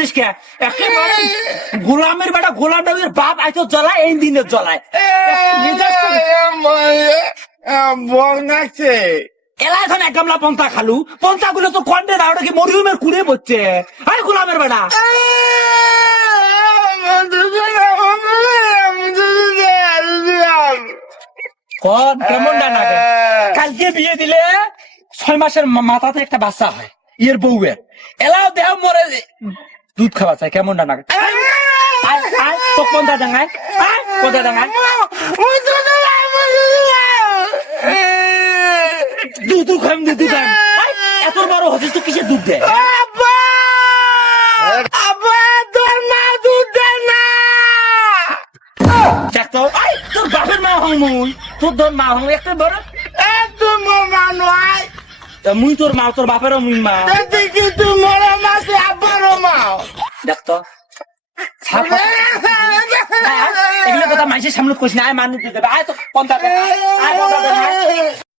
বুঝিস কে একেবারে গোলামের বেটা গোলামের বাপ আইতো জ্বলায় এই দিনে জ্বলায় বল নাচছে এলা এখন এক গামলা পন্থা খালু পন্থা গুলো তো কন্ডে না ওটা কি মরিয়মের কুড়ে বসছে আরে গোলামের বেটা কোন কেমন ডানাকে কালকে বিয়ে দিলে 6 মাসের মাথাতে একটা বাচ্চা হয় ইয়ের বউয়ের এলাও দেহ মরে দুধ খাওয়া চাই কেমন ডানাকে তো কোনটা ডাঙায় কোনটা ডাঙায় দুধ খাম দুধ খাম এত বড় হচ্ছিস তো কিসে দুধ দেয় দেখতো তোর বাপের মা হং মুই তোর তোর মা হং একটা বড় তোমার মানুষ মুই তোর মা তোর বাপেরও মুই মা দেখি তোমার মাসে আবারও মাও দেখতো এগুলো কথা মাইসের সামনে কইস না আয় মানুষ দেবে আয় তো পঞ্চায়েত আয়